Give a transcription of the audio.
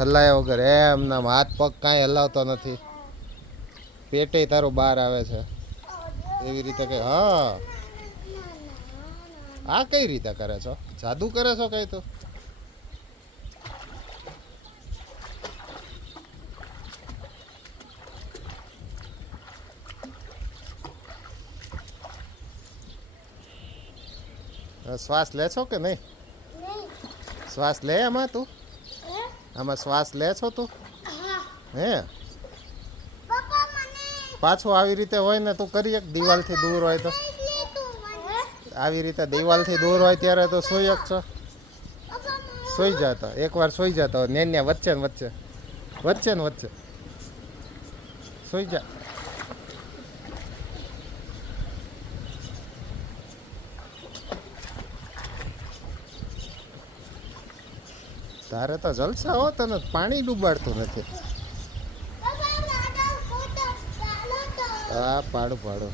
હલાયા વગર એમના હાથ પગ કાંઈ હલાવતો નથી, પેટે તારું બહાર આવે છે એવી રીતે કે હા. આ કઈ રીતે કરે છો? જાદુ કરે છો કઈ તું? શ્વાસ લે છો કે નહીં? શ્વાસ લે આમાં તું? આમાં શ્વાસ લે છો તું? હે પાછું આવી રીતે હોય ને તું કરી એક દિવાલથી દૂર હોય તો, આવી રીતે દિવાલથી દૂર હોય ત્યારે તો સુઈ જ છો. સુઈ જતો એકવાર સુઈ જતો ને વચ્ચે ને વચ્ચે વચ્ચે ને વચ્ચે સુઈ જા. તારે તો જલસા હો, તને પાણી ડૂબાડતું નથી. હા પાડું પાડું.